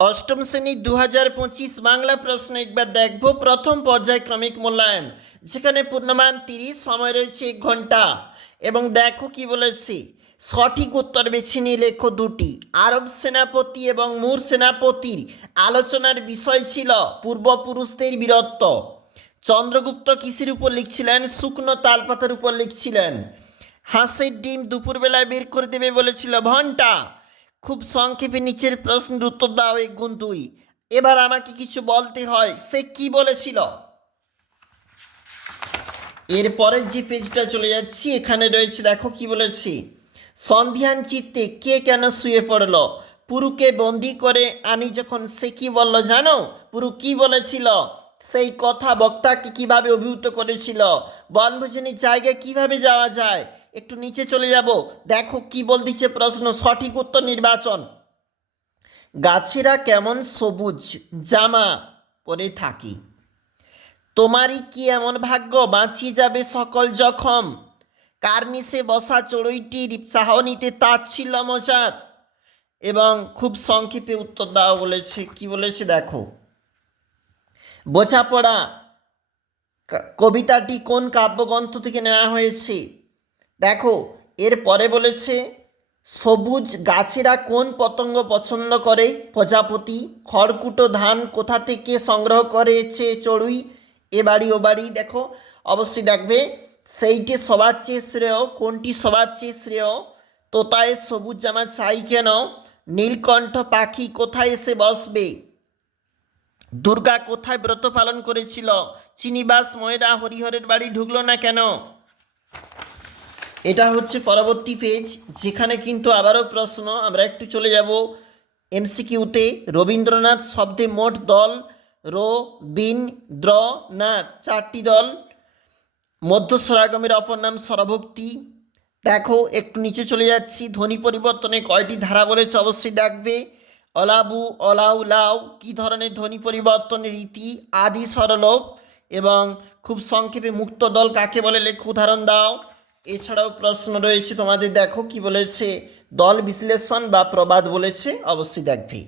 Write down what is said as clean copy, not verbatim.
অষ্টম শ্রেণী 2025 বাংলা প্রশ্ন একবার দেখব। প্রথম পর্যায়ক্রমিক মূল্যায়ন, যেখানে পূর্ণমান 30, সময় রয়েছে 1 ঘন্টা। এবং দেখো কি বলেছে, সঠিক উত্তর বেছে নিয়ে লেখো দুটি। আরব সেনাপতি এবং মুর সেনাপতির আলোচনার বিষয় ছিল পূর্বপুরুষদের বীরত্ব। চন্দ্রগুপ্ত কিসের উপর লিখছিলেন? শুকনো তালপাতার উপর লিখছিলেন। হাঁসের ডিম দুপুরবেলায় বের করে দেবে বলেছিল ঘন্টা। খুব সংক্ষেপে নিচের প্রশ্নের উত্তর দাও 1 গুণ 2। এবার আমাকে কিছু বলতে হয়, সে কি বলেছিল। এরপরে যে পেজটা চলে যাচ্ছি, এখানে রয়েছে, দেখো কি বলেছি। সন্ধিহান চিত্তে কে কেন শুয়ে পড়ল? পুরুকে বন্দি করে আনি যখন সে কি বলল জানো? পুরু কি বলেছিল? সেই কথা বক্তাকে কিভাবে অভিভূত করেছিল? বনভোজনের জায়গায় কিভাবে যাওয়া যায়? একটু নিচে চলে যাব, দেখো কি বলতেছে প্রশ্ন। সঠিক উত্তর নির্বাচন। গাছেরা কেমন সবুজ জামা পরে থাকি, তোমারই কি এমন ভাগ্য বাঁচিয়ে যাবে সকল জখম, কার্নিসে বসা চড়ুইটির চাহনিতে তার ছিল মজার। এবং খুব সংক্ষেপে উত্তর দেওয়া বলেছে, কি বলেছে দেখো। বোঝাপড়া কবিতাটি কোন কাব্যগ্রন্থ থেকে নেওয়া হয়েছে? দেখো এরপরে বলেছে, সবুজ গাছেরা কোন পতঙ্গ পছন্দ করে? প্রজাপতি। খড়কুটো ধান কোথা থেকে সংগ্রহ করেছে চড়ুই? এ বাড়ি ও বাড়ি। দেখো অবশ্যই দেখবে, সেইটি সবার চেয়ে শ্রেয়। কোনটি সবার চেয়ে শ্রেয়? তোতায় সবুজ জামা চাই কেন? নীলকণ্ঠ পাখি কোথায় এসে বসবে? দুর্গা কোথায় ব্রত পালন করেছিল? চিনিবাস ময়রা হরিহরের বাড়ি ঢুকলো না কেন? এটা হচ্ছে পরবর্তী পেজ, যেখানে কিন্তু আবারও প্রশ্ন। আমরা একটু চলে যাব এমসিকিউতে। রবীন্দ্রনাথ শব্দে মোট দল রবীন্দ্রনাথ 4টি দল। মধ্যস্বরাগমের অপর নাম স্বরভক্তি। দেখো একটু নিচে চলে যাচ্ছি, ধ্বনি পরিবর্তনে কয়টি ধারা বলেছে অবশ্যই দেখবে। অলাবু অলাউ লাউ কী ধরনের ধ্বনি পরিবর্তনের রীতি? আদি স্বরলোপ। এবং খুব সংক্ষেপে মুক্ত দল কাকে বলে লেখ উদাহরণ দাও। এছাড়াও প্রশ্ন রয়েছে তোমাদের, দেখো কি বলেছে, দল বিশ্লেষণ বা প্রবাদ বলেছে, অবশ্যই দেখবে।